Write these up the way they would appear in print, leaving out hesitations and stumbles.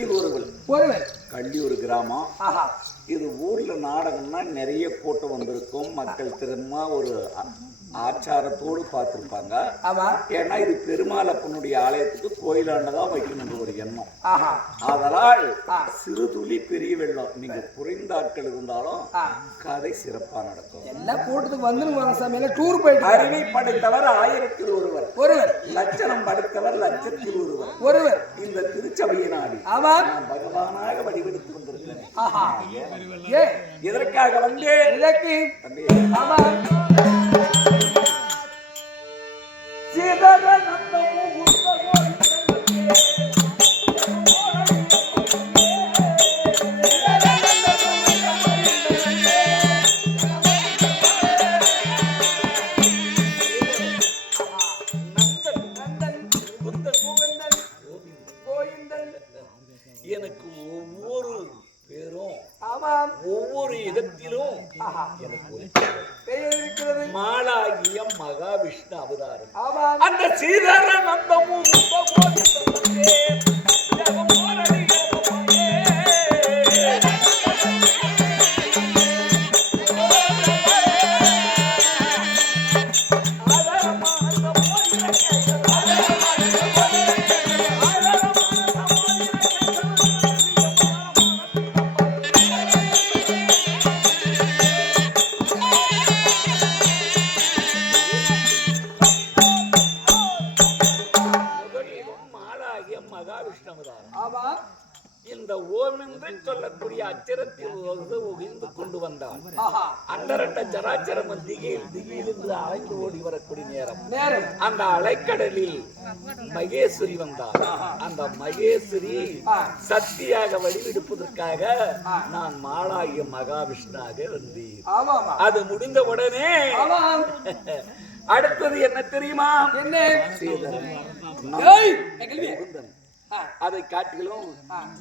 லட்சத்தில் ஒருவர் கள்ளியூர் கிராமம். இது ஊர்ல நாடகம்னா நிறைய கூட்டம் வந்திருக்கும். மக்கள் திரும்ப ஒரு ஆச்சாரத்தோடு பார்த்திருப்பாங்க. ஏன்னா இது பெருமாளப்பனுடைய ஆலயத்துக்கு கோயிலாண்டதான் வைக்கணும் ஒரு எண்ணம். அதனால் சிறு துளி பெரிய வெள்ளம். நீங்க குறைந்த ஆட்கள் இருந்தாலும் கதை சிறப்பா நடக்கும். எல்லா கூட்டத்துக்கு வந்து டூர் போயிட்டு அறிவை படைத்தவர் 1000-ல் ஒருவர், லட்சணம் படைத்தவர் 1,00,000-ல் ஒருவர். இந்த திருச்சபையை நாடி பகவானாக வடிவெடுத்து வந்திருக்கிறேன். இதற்காக வந்து எனக்கு ஒவ்வொரு பேரும் ஒவ்வொரு இடத்திலும் எனக்கு மாலாகிய மகாவிஷ்ணு அவதாரம். அந்த சீதர நந்தமும் இந்த ஓம் என்று சொல்லக்கூடிய அச்சரத்தில் ஒகிந்து கொண்டு வந்தார். அண்டரண்ட சராச்சர திகிலிருந்து அலைந்து ஓடி வரக்கூடிய நேரம் அந்த அலைக்கடலில் மகேஸ்வரி வந்தார். அந்த மகேஸ்வரி சக்தியாக வடிவெடுப்பதற்காக நான் மாலாகிய மகாவிஷ்ணாக வந்தேன். அது முடிந்த உடனே அடுத்தது என்ன தெரியுமா? அதை காட்டிலும்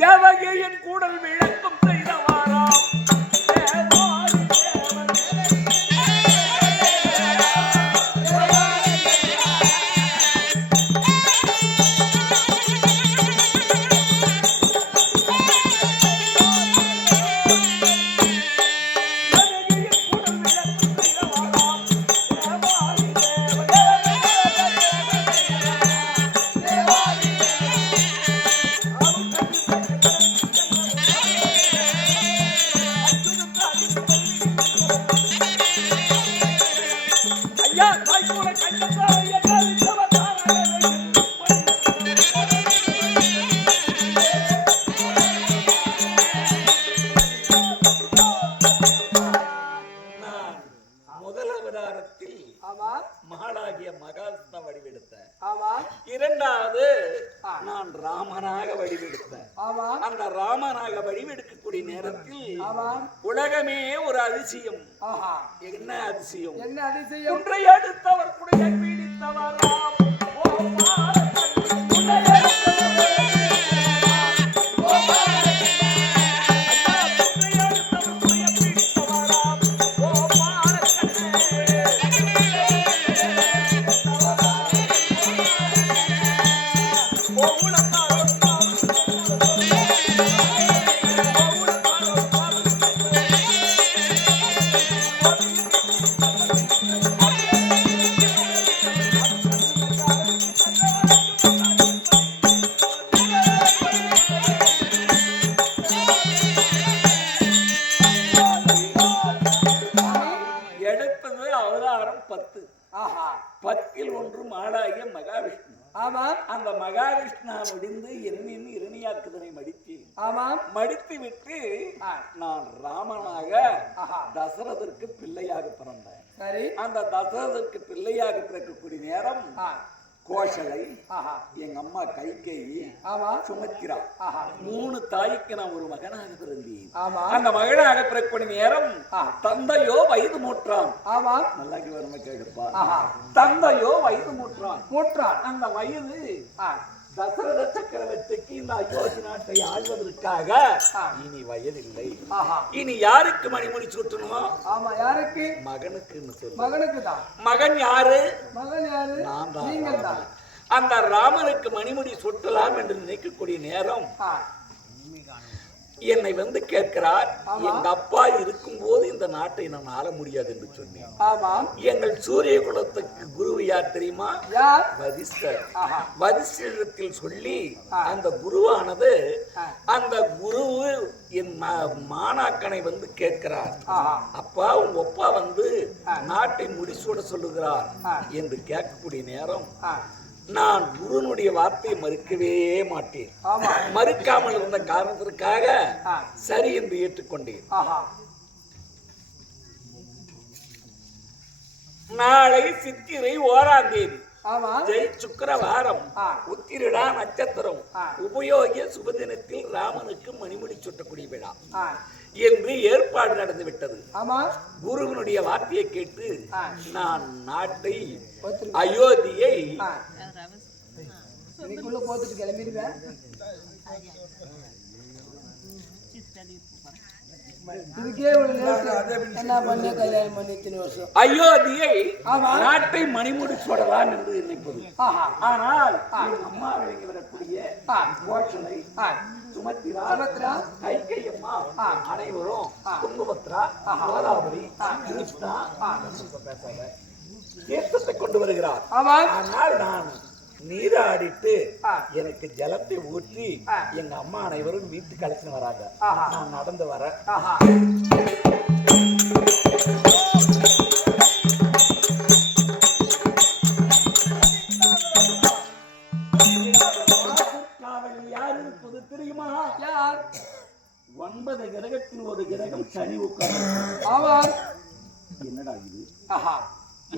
தேவகையின் கூடல் விளக்கம் செய்தவாராம். மகாளாகிய மகாவிஷ்ணு வடிவெடுத்தேன். இரண்டாவது நான் ராமனாக வடிவெடுத்தேன். அந்த ராமனாக வடிவெடுக்கக்கூடிய நேரத்தில் உலகமே ஒரு அதிசயம். என்ன அதிசயம்? ஒன்றை அடுத்தவர் குடையை பீடித்தவர் மாலாகிய மகாவிஷ்ணு. அந்த மகாவிஷ்ணா முடிந்து என்னின் இரணியாக்குதனை மடித்து விட்டு நான் ராமனாக தசரதற்கு பிள்ளையாக பிறந்தேன். அந்த தசரதற்கு பிள்ளையாக பிறக்கக்கூடிய நேரம் கோசலை, எங்க அம்மா கைகேயி, சுமித்திரா, 3 தாய்க்கு நான் ஒரு மகனாக பிறந்தேன். அந்த மகனாக பிறக்கக்கூடிய நேரம் தந்தையோ வயது மூற்றான். நல்லா கேட்கப்பா. தந்தையோ வயது மூற்றான். அந்த வயது தசரத சக்கரவர்த்திக்கு இந்த அயோத்தி நாட்டை ஆள்வதற்காக இனி வயதில்லை. இனி யாருக்கு மணிமுடி சூட்டணுமோ? யாருக்கு? மகனுக்குன்னு சொல்லு. மகனுக்கு தான். மகன் யாரு? நான் தான். அந்த ராமனுக்கு மணிமுடி சுட்டலாம் என்று நினைக்கக்கூடிய நேரம் என்னை வந்து கேட்கிறார், எங்க அப்பா இருக்கும்போது இந்த நாட்டை நான் ஆள முடியாது என்று சொன்னேன். எங்கள் சூரிய குலத்துக்கு குரு யார் தெரியுமா? வசிஷ்டர். வசிஷ்டரிடத்தில் சொல்லி அந்த குருவானது அந்த குரு என் மாணாக்கனை வந்து கேட்கிறார், அப்பா உங்க அப்பா வந்து நாட்டை முடிசூட சொல்லுகிறார் என்று கேட்கக்கூடிய நேரம் நான் குருனுடைய வார்த்தையை மறுக்கவே மாட்டேன். மறுக்காமல் இருந்த காரணத்திற்காக சரி என்று ஏற்றுக்கொண்டேன். நாளை சித்திரை 1ஆம் தேதி ஜெய் சுக்கிரவாரம் உத்திரடா நட்சத்திரம் உபயோகிய சுபதினத்தில் ராமனுக்கு மணிமுடி சுட்டக்கூடிய விழா என்று ஏற்பாடு நடந்து விட்டது. குருவினுடைய வார்த்தையை கேட்டு நான் நாட்டை அயோத்தியை அயோத்தியை நாட்டை மணிமுடி சுடலாம் என்று நினைப்பது. ஆனால் அம்மா விளங்கி வரக்கூடிய கோஷலை சுமத்திரா கைகையம்மா அனைவரும் குங்குமத்ரா கோதாவரி கிருஷ்ணா தீர்த்தத்தை கொண்டு வருகிறார். ஆனால் நான் நீராடிட்டு எனக்கு ஜலத்தை ஊற்றி எங்க அம்மா அனைவரும் வீட்டுக்கு அழைச்சின்னு வராங்க. நான் நடந்து வரேன். யார் இருப்பது தெரியுமா? 9 கிரகத்தில் ஒரு கிரகம் சனி உட்கார்ந்து. என்னடா இது?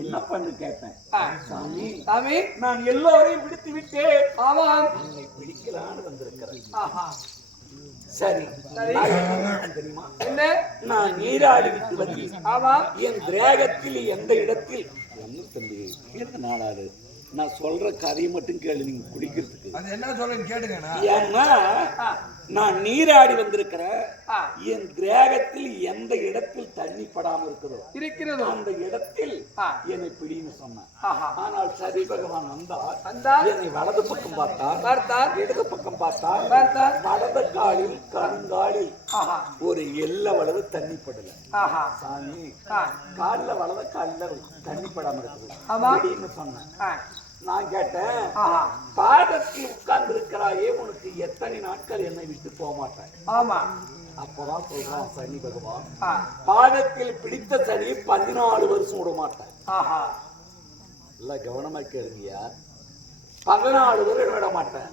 என்ன பண்ணு கேட்டேன். சாமி நான் எல்லோரையும் பிடித்து விட்டேன். என்னை பிடிக்கலான்னு வந்திருக்கிறேன். சரி தெரியுமா? நான் நீராடி விட்டு வந்தேன். என் கிரகத்தில் எந்த இடத்தில் நாடாடு நான் சொல்ற கதையை மட்டும் கேளு, நீங்க குடிக்கிறதுக்கு என்ன சொல்றேன்னு கேட்டுங்க. ஏன்னா நான் நீராடி வந்திருக்கிறேன். என் கிரகத்தில் எந்த இடத்தில் தண்ணி படாம இருக்கிறதோ அந்த இடத்தில் என்னை பிடின்னு சொன்னேன். ஆனால் சரி பகவான் வந்தார். என்னை வலது பக்கம் பார்த்தார், இடது பக்கம் பார்த்தார். வலது காலில் கருங்காலில் ஒரு எல்ல வலது தண்ணி படல. சாமி காலில் வலது காலில் தண்ணி படாம இருக்குது சொன்னேன். நான் கேட்டேன், பாதத்தில் உட்கார்ந்து இருக்கிறாயே உனக்கு எத்தனை நாட்கள் என்னை விட்டு போக மாட்டேன். அப்பதான் சொல்றான் சனி பகவான், பாதத்தில் பிடித்த சனி 14 வருஷம் விட மாட்டேன். இல்ல கவனமா கேளுங்கயா, 14 வருடம் விட மாட்டேன்.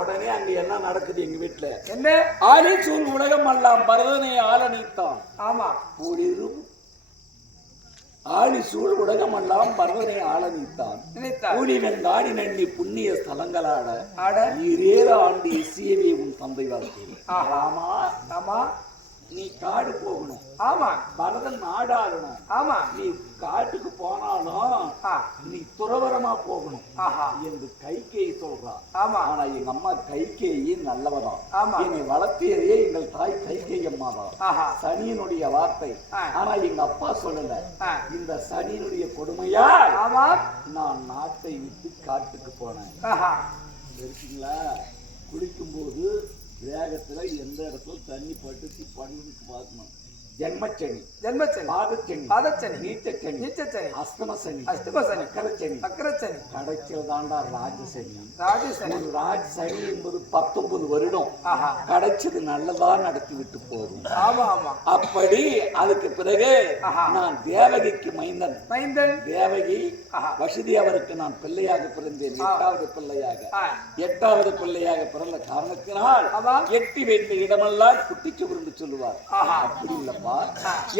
உடனே அங்க என்ன நடக்குது எங்க வீட்டுல? என்ன ஆளி சூழ் உலகம் எல்லாம் பரதனை ஆள நீத்தான். குளிரும் ஆளி சூழ் உலகம் எல்லாம் பரவனை ஆள நீத்தான். கூலிவெந்தாடி நன்னி புண்ணிய ஸ்தலங்களாட நீரேற ஆண்டு இசையவே உன் தந்தை வாழ்க்கை. நீ காடு போகணும். பரதன் நாடாடணும். நீ காட்டுக்கு போனாலும் நீ துறவரமா போகணும் என்று கைகேயி சொல்றான். ஆனா எங்க அம்மா கைகேயி நல்லவதான். என்னை வளர்த்தியதே எங்கள் தாய் கைகேயி அம்மா தான். சனியினுடைய வார்த்தை. ஆனா எங்க அப்பா சொல்லல. இந்த சனியினுடைய கொடுமையா நான் நாட்டை விட்டு காட்டுக்கு போனேன். இருக்கீங்களா? குளிக்கும் போது வேகத்துல எந்த இடத்துல தண்ணி பட்டு பண்ணுக்கு பார்க்கணும். ஜென்மச்சனி, பாதச்சனி, நீச்சச்சனி, அஸ்தமசனி, அக்கரச்சனி, கடைசியில் தாண்டா ராஜசனி. ராஜசனி என்பது 19 வருடம் கடைச்சது நல்லதா நடத்தி விட்டு போதும். அப்படி அதுக்கு பிறகு நான் தேவகிக்கு மைந்தன். தேவகி வசதி அவருக்கு நான் பிள்ளையாக பிறந்தேன். 8வது பிள்ளையாக பிறந்த காரணத்தினால் எட்டி வைத்த இடமெல்லாம் குட்டிச்சுவருந்து சொல்லுவார். அப்படி இல்லப்பா,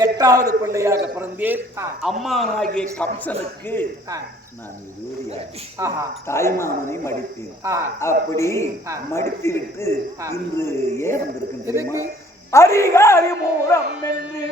8வது பிள்ளையாக பிறந்தேன். அம்மானாகிய கம்சனுக்கு நான் தாய்மாமனை மடித்தேன். அப்படி மடித்து விட்டு இன்று ஏன் வந்திருக்கின்றேன்? அரிகாரி மூலம் என்று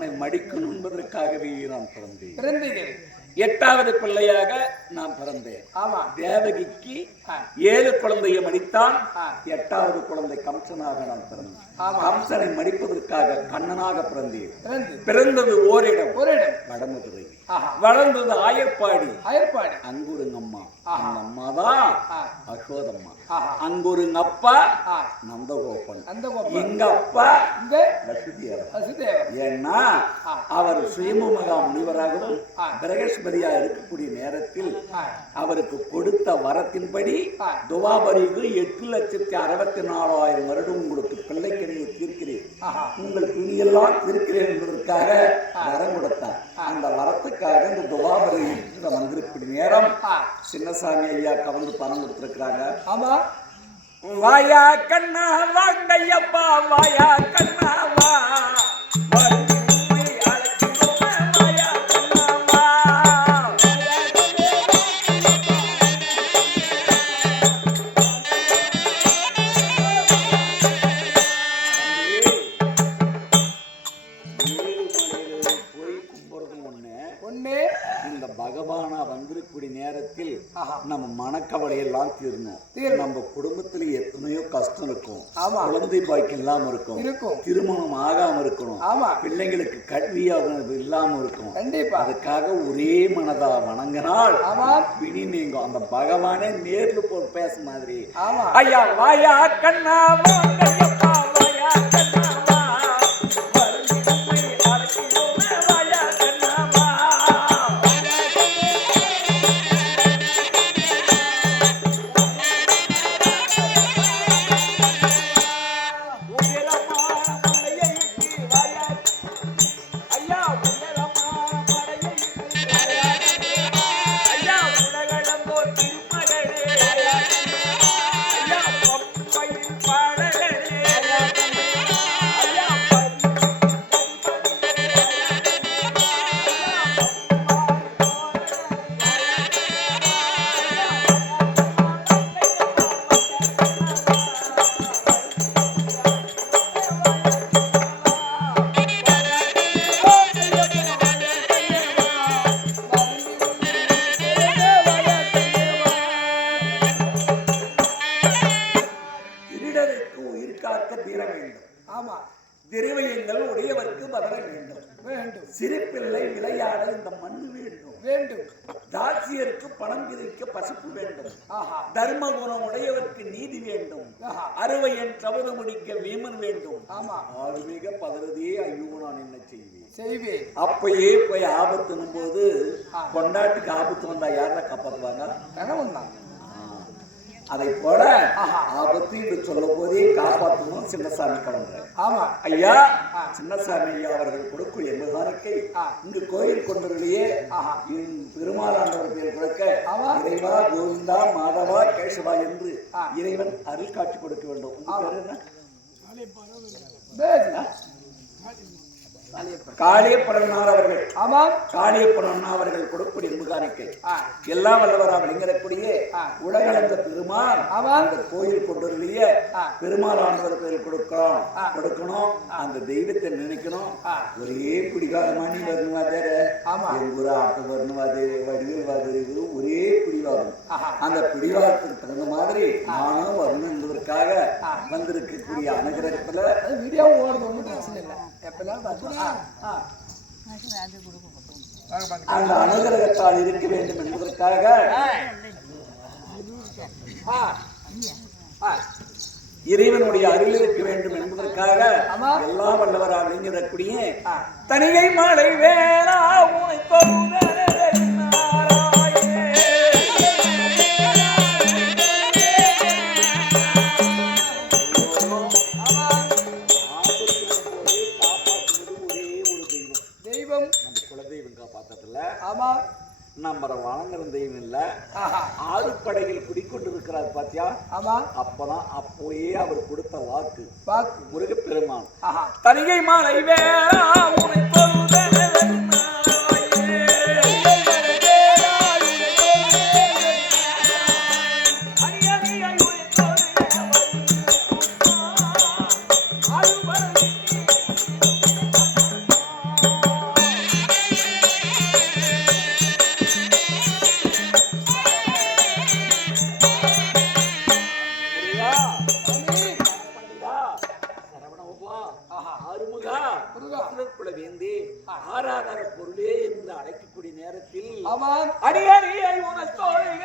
கண்ணனை மடிக்கணும் என்பதற்காகவே நான் பிறந்தேன். 8வது பிள்ளையாக நான் பிறந்தேன். தேவகிக்கு 7 குழந்தையை மடித்தான். 8வது குழந்தை கம்சனாக நான் பிறந்தேன். கம்சனை மடிப்பதற்காக கண்ணனாக பிறந்தேன். பிறந்தது ஓரிடம் வடமதுரை, வளர்ந்தது ஆயர்பாடி. அங்குருங்கம்மா, அந்த அம்மாதான் அசோதம்மா. அங்குருங்கப்பா நந்தகோபன், எங்க அப்பா வசுதேவர். ஏன்னா அவர் சுயமகா முனிவராகவும் பிரகஸ்பதியா இருக்கக்கூடிய நேரத்தில் அவருக்கு கொடுத்த வரத்தின்படி துவாபரிக்கு 8,64,000 வருடம் உங்களுக்கு பிள்ளைக்கு தீர்க்கிறேன், உங்கள் துணியெல்லாம் தீர்க்கிறேன் என்பதற்காக வரம் கொடுத்தார். அந்த வரத்துக்காக இந்த துவாபரி வந்திருக்கிற நேரம் சின்னசாமி ஐயா கவர்ந்து பணம் கொடுத்திருக்கிறாங்க. ஆமா, வாயா கண்ணா வாங்கையப்பா, வாயா கண்ணா வா. பகவானா வந்திருக்கூடிய நேரத்தில் நம்ம மனக்கவலை எல்லாம் தீரணும். நம்ம குடும்பத்துல எத்தனையோ கஷ்டம் இருக்கும், குழந்தை பாக்கியம் இல்லாம இருக்கும், திருமணம் ஆகாம இருக்கணும், பிள்ளைங்களுக்கு கல்வியாக இல்லாம இருக்கும். அதுக்காக ஒரே மனதா வணங்கினால் பிடி நீங்கும். அந்த பகவானே நேர்ல போ பேச மாதிரி ஐயா வாயா கண்ணா வாங்கப்பா, வாயா கண்ணா வா. திரவியங்கள் உடையவருக்கு பதற வேண்டும். சிறுபிள்ளை விளையாட இந்த மண்ணு வேண்டும். தாசியருக்கு பணம் விதைக்க பசுப்பு வேண்டும். தர்ம குணம் உடையவருக்கு நீதி வேண்டும். அறுவையன் தவறு முடிக்க வீமன் வேண்டும். ஆறுமிக பதறதே, ஐயோ நான் என்ன செய்வேன். அப்பயே போய் ஆபத்துனும் போது கொண்டாட்டுக்கு ஆபத்து வந்தா யாரை காப்பாற்றுவாங்க? அதை போல ஆபத்து என்று சொல்லும் போதே காப்பாற்றணும் சின்னசாமி கவர்னர். ஆமா ஐயா, சின்னசாமி ஐயா அவர்கள் கொடுக்கும் எண்பதானக்கை இங்கு கோயில் கொண்டவர்களையே பெருமாளாண்டவர் பேர் கொடுக்க இறைவா கோவிந்தா மாதவா கேசவா என்று இறைவன் அருள் காட்சி கொடுக்க வேண்டும். காளியப்படனார் அவர்கள், ஆமாம் காளியப்படனா அவர்கள் கொடுக்கக்கூடிய முகாணிக்கை எல்லாம் வல்லவராம் லிங்கக்கூடிய உலகளந்த பெருமாள் அந்த கோயில் கொண்டவர்களையே பெருமாள் ஆண்டவர் கோயில் கொடுக்கணும். அந்த தெய்வத்தை நினைக்கணும். ஒரே பிடிவாதமானி வருணுவாதேர, எங்கூர் ஆட்டு வருணுவாதேரு, வடிவில் வாதேரு, ஒரே பிடிவாதம். அந்த பிடிவாதத்துக்கு தகுந்த மாதிரி நானும் வரணும் என்பதற்காக வந்திருக்கக்கூடிய அனுகிரகத்துல வீடியோ ஓடுறது அந்த அனுகிரகத்தால் இருக்க வேண்டும் என்பதற்காக இறைவனுடைய அருள் இருக்க வேண்டும் என்பதற்காக எல்லாம் வல்லவராக விளங்கிடக்கூடிய தனிகை மாலை வேளா நம்மள வணங்குற தெய்வம் இல்ல, ஆறு படைகள் குடிக்கொண்டிருக்கிறார் பாத்தியா? அப்பதான் அப்போயே அவர் கொடுத்த வாக்கு முருகப்பெருமான் தனிகை மாலை வேளா உனை ஆராதன பொருளே என்று அழைக்கக்கூடிய நேரத்தில் ஆமாம் அடியடியை உனத்தோழிக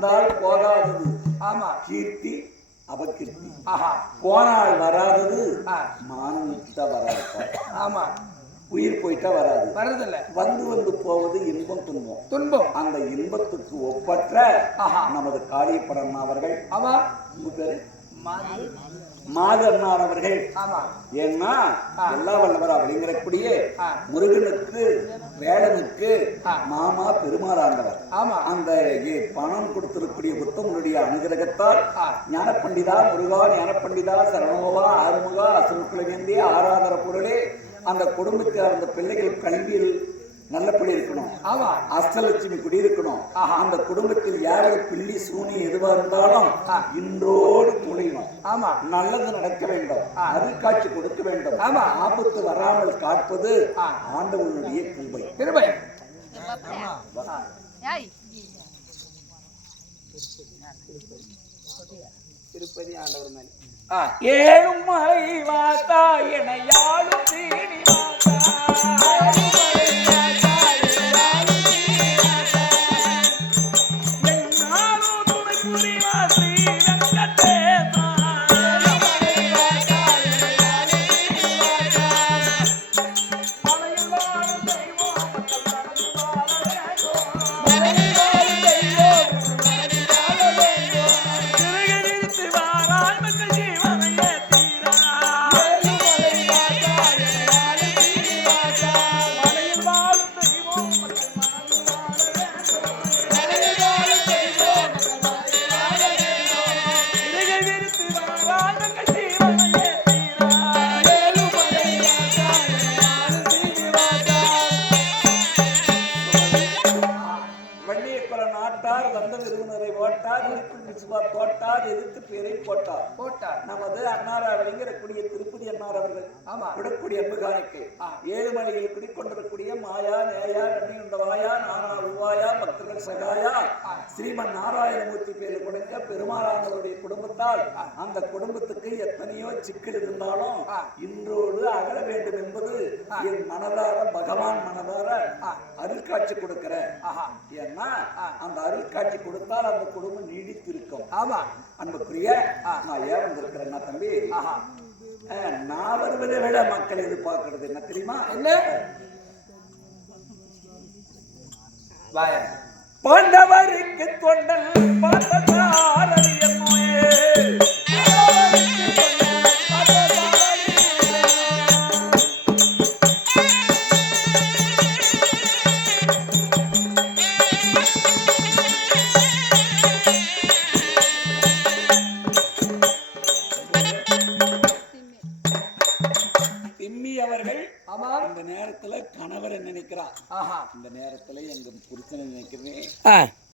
வந்தால் போதாதது ஆமா கீர்த்தி அபகீர்த்தி போனால் வராதது மானம் விட்டா வராது ஆமா உயிர் போயிட்டா வராது வரதில்ல வந்து வந்து போவது இன்பம் துன்பம் துன்பம் அந்த இன்பத்துக்கு ஒப்பற்ற நமது காளியப்படன் அவர்கள் ஆமா உங்க பேரு மாதண்ணார் அவர்கள் ஏன்னா எல்லா வல்லவர் அப்படிங்கிறக்கூடிய முருகனுக்கு வேடனுக்கு மாமா பெருமாளாண்டவர் அந்த பணம் கொடுத்திருக்கூடிய புத்தகனுடைய அனுகிரகத்தால் ஞானப்பண்டிதா முருகா ஞானப்பண்டிதா சரணோவா ஆறுமுகா அசுக்குலவேந்திய ஆராதர பொருளே அந்த குடும்பத்தில் அந்த பிள்ளைகள் கல்வியில் நல்லபடி இருக்கணும் அஷ்டலட்சுமி குடியிருக்கணும் அந்த குடும்பத்தில் யாரு பிள்ளி சூனி எதுவா இருந்தாலும் இன்றோடு துளையணும் நல்லது நடக்க வேண்டும் அருள்காட்சி கொடுக்க வேண்டும் ஆபத்து வராமல் காப்பது ஆண்டவனுடைய கிருபை கிருபை திருப்பதி ஆண்டவர் மேல் ஏழும் மலை வாத்தா எனையாளும் தீனி நமது அண்ணாராவளிங்கக்கூடிய திருப்பதி அண்ணார் அவர்கள் விடக்கூடிய அன்புகாரிக்கு ஏழுமலையில் குடிக்கொண்டிருக்கூடிய மாயா நேயா நன்னியுண்டவாயா நானா உருவாயா பக்தர்கள் சகாயா ஸ்ரீமன் நாராயணமூர்த்தி பேரில் கொடுக்க பெருமாளானவருடைய குடும்பத்தால் அந்த குடும்பத்துக்கு எத்தனையோ சிக்கல் இருந்தாலும் இன்றோடு அகல வேண்டும் என்பது என் மனதார பகவான் மனதார அருள்காட்சி கொடுக்கிற ஏன்னா அந்த அருள்காட்சி கொடுத்தால் அந்த குடும்பம் நீடித்திருக்கும் ஆமா அன்புக்குரிய நான் ஏன் வந்திருக்கிறேன்னா தம்பி நான் வருவதை விட மக்கள் எதிர்பார்க்கிறது என்ன தெரியுமா பாண்டவருக்கு தொண்டல் கணவரை நினைக்கிறான் இந்த நேரத்துல எங்க புருஷனை நினைக்கிறேன்.